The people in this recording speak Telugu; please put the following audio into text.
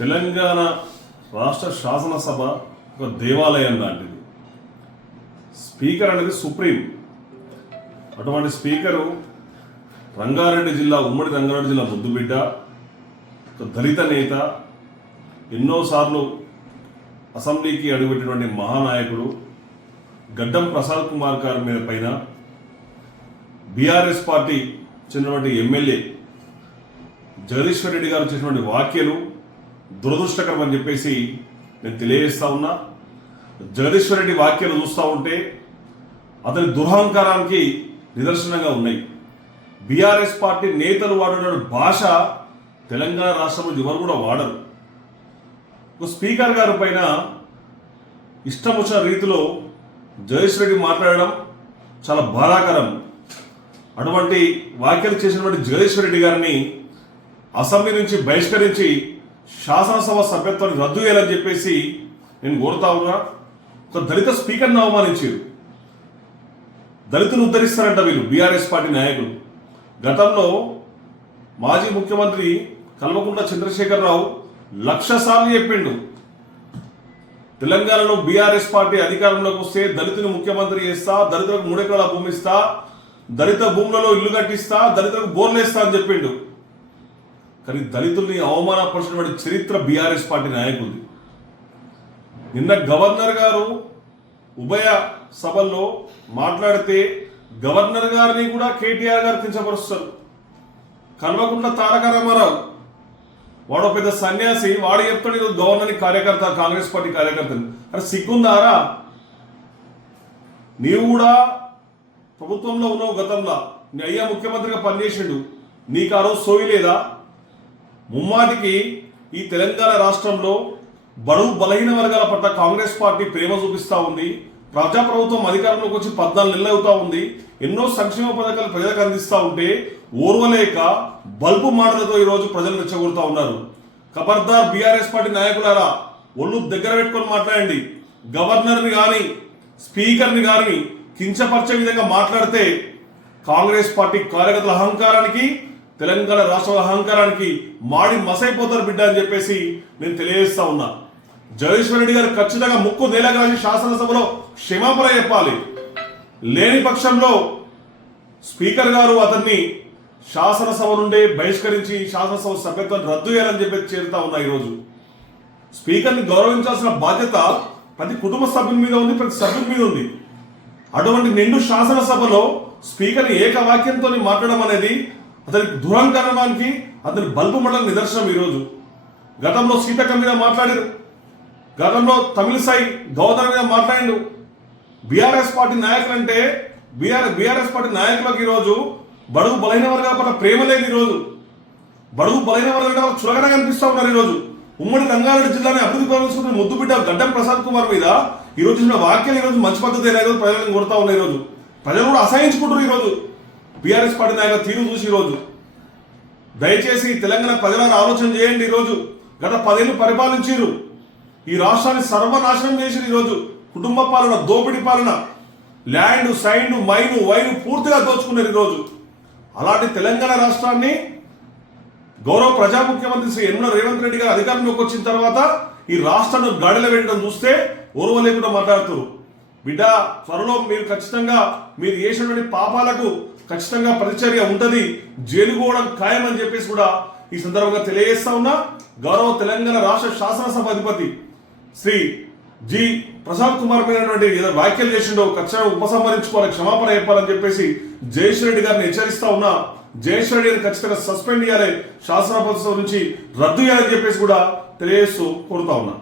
తెలంగాణ రాష్ట్ర శాసనసభ ఒక దేవాలయం లాంటిది. స్పీకర్ అనేది సుప్రీం. అటువంటి స్పీకరు రంగారెడ్డి జిల్లా, ఉమ్మడి రంగారెడ్డి జిల్లా ముద్దుబిడ్డ, ఒక దళిత నేత, ఎన్నోసార్లు అసెంబ్లీకి అడుగుపెట్టినటువంటి మహానాయకుడు గడ్డం ప్రసాద్ కుమార్ గారి మీద పైన బీఆర్ఎస్ పార్టీ చెందినటువంటి ఎమ్మెల్యే జగదీశ్వర్ రెడ్డి గారు చేసినటువంటి వ్యాఖ్యలు దురదృష్టకరం అని చెప్పేసి నేను తెలియజేస్తా ఉన్నా. జగదీశ్వర్ రెడ్డి వ్యాఖ్యలు చూస్తూ ఉంటే అతని దురహంకారానికి నిదర్శనంగా ఉన్నాయి. బీఆర్ఎస్ పార్టీ నేతలు వాడిన భాష తెలంగాణ రాష్ట్రంలో ఎవరు కూడా వాడరు. ఒక స్పీకర్ గారి పైన ఇష్టం వచ్చిన రీతిలో జగదీశ్వర్ రెడ్డి మాట్లాడడం చాలా బాధాకరం. అటువంటి వ్యాఖ్యలు చేసినటువంటి జగదీశ్వర్ రెడ్డి గారిని అసెంబ్లీ నుంచి బహిష్కరించి శాసనసభ సభ్యత్వాన్ని రద్దు చేయాలని చెప్పేసి నేను కోరుతా ఉన్నా. ఒక దళిత స్పీకర్ని అవమానించారు. దళితులు ఉద్ధరిస్తారంట వీళ్ళు బీఆర్ఎస్ పార్టీ నాయకులు. గతంలో మాజీ ముఖ్యమంత్రి కల్వకుంట్ల చంద్రశేఖరరావు 1,00,000 సార్లు చెప్పిండు, తెలంగాణలో బీఆర్ఎస్ పార్టీ అధికారంలోకి వస్తే దళితుని ముఖ్యమంత్రి చేస్తా, దళితులకు 3 ఎకరాల భూమి ఇస్తా, దళిత భూములలో ఇల్లు కట్టిస్తా, దళితులకు బోర్లు వేస్తా అని చెప్పిండు. కానీ దళితుల్ని అవమానపరిచినటువంటి చరిత్ర బీఆర్ఎస్ పార్టీ నాయకులది. నిన్న గవర్నర్ గారు ఉభయ సభల్లో మాట్లాడితే గవర్నర్ గారిని కూడా కేటీఆర్ గారు కించపరుస్తారు. కల్వకుంట్ల తారక రామారావు వాడు పెద్ద సన్యాసి, వాడు చెప్తాడు ఈరోజు గవర్నర్ని కార్యకర్త, కాంగ్రెస్ పార్టీ కార్యకర్తని. అరే సిగ్గుందారా? నీవు కూడా ప్రభుత్వంలో ఉన్నావు, గతంలో నీ అయ్యా ముఖ్యమంత్రిగా పనిచేసిండు, నీకు ఆ రోజు సోయి లేదా? ముమ్మాటికి ఈ తెలంగాణ రాష్ట్రంలో బడుగు బలహీన వర్గాల పట్ల కాంగ్రెస్ పార్టీ ప్రేమ చూపిస్తూ ఉంది. ప్రజాప్రభుత్వం అధికారంలోకి వచ్చి 14 నెలలు అవుతా ఉంది. ఎన్నో సంక్షేమ పథకాలు ప్రజలకు అందిస్తూ ఉంటే ఓర్వలేక బల్బు మాటలతో ఈరోజు ప్రజలు రెచ్చగొడుతూ ఉన్నారు. ఖబర్దార్ బీఆర్ఎస్ పార్టీ నాయకులారా, ఒళ్ళు దగ్గర పెట్టుకొని మాట్లాడండి. గవర్నర్ని కానీ స్పీకర్ని కానీ కించపరిచే విధంగా మాట్లాడితే కాంగ్రెస్ పార్టీ కార్యకర్తల అహంకారానికి, తెలంగాణ రాష్ట్ర అహంకారానికి మాడి మసైపోతారు బిడ్డ అని చెప్పేసి నేను తెలియజేస్తా ఉన్నా. జగదీశ్వర్ రెడ్డి గారు ఖచ్చితంగా ముక్కు నేలగాని శాసనసభలో క్షమాపణ చెప్పాలి. లేని పక్షంలో స్పీకర్ గారు అతన్ని శాసనసభ నుండే బహిష్కరించి శాసనసభ సభ్యత్వాన్ని రద్దు చేయాలని చెప్పి చేరుతా ఉన్నా. ఈరోజు స్పీకర్ని గౌరవించాల్సిన బాధ్యత ప్రతి కుటుంబ సభ్యుల మీద ఉంది, ప్రతి సభ్యుల మీద ఉంది. అటువంటి నిండు శాసనసభలో స్పీకర్ ఏకవాక్యంతో మాట్లాడడం అనేది అతని దురహంకారానికి, అతని బల్బు మండల నిదర్శనం. ఈరోజు గతంలో సీతక్క మీద మాట్లాడారు, గతంలో తమిళిసై గౌతమ్ మీద మాట్లాడిండు. బీఆర్ఎస్ పార్టీ నాయకులు అంటే బీఆర్ఎస్ పార్టీ నాయకులకు ఈరోజు బడుగు బలహీన వర్గాల పట్ల ప్రేమ లేదు. ఈరోజు బడుగు బలహీన వర్గాల చులకనగా కనిపిస్తూ ఉన్నారు. ఈరోజు ఉమ్మడి రంగారెడ్డి జిల్లాని అభివృద్ధి పరుచుకున్న ముద్దుబిడ్డ గడ్డం ప్రసాద్ కుమార్ మీద ఈరోజు ఇచ్చిన వ్యాఖ్యలు ఈరోజు మంచి పద్ధతి లేదు, ప్రజలను కొడతా ఉన్నాయి. ఈరోజు ప్రజలు కూడా అసహించుకుంటారు. ఈరోజు బీఆర్ఎస్ పార్టీ నాయకుల తీరు చూసి ఈరోజు దయచేసి తెలంగాణ ప్రజలను ఆలోచన చేయండి. ఈరోజు గత 10 ఏళ్ళు పరిపాలించారు, ఈ రాష్ట్రాన్ని సర్వనాశనం చేసి ఈరోజు కుటుంబ పాలన, దోపిడీ పాలన, ల్యాండ్, సైండ్, మైను, వైను పూర్తిగా దోచుకున్నారు. ఈరోజు అలాంటి తెలంగాణ రాష్ట్రాన్ని గౌరవ ప్రజా ముఖ్యమంత్రి శ్రీ యనమల రేవంత్ రెడ్డి గారు అధికారంలోకి వచ్చిన తర్వాత ఈ రాష్ట్రాన్ని గాడిలో పెట్టడం చూస్తే ఓర్వ లేకుండా మాట్లాడుతారు. బిడ్డ, త్వరలో మీరు ఖచ్చితంగా మీరు చేసినటువంటి పాపాలకు ఖచ్చితంగా ప్రతిచర్య ఉంటుంది, జైలుకోవడం ఖాయం అని చెప్పేసి కూడా ఈ సందర్భంగా తెలియజేస్తా ఉన్నా. గౌరవ తెలంగాణ రాష్ట్ర శాసనసభ అధిపతి శ్రీ జి ప్రసాద్ కుమార్ మీద ఏదో వ్యాఖ్యలు చేసిండో ఖచ్చితంగా ఉపసంహరించుకోవాలి, క్షమాపణ చెప్పాలని చెప్పేసి జగదీశ్వర్ రెడ్డి గారిని హెచ్చరిస్తా ఉన్నా. జగదీశ్వర్ రెడ్డి గారిని ఖచ్చితంగా సస్పెండ్ చేయాలి, శాసనసభ నుంచి రద్దు చేయాలని చెప్పేసి కూడా తెలియజేస్తూ కోరుతా ఉన్నా.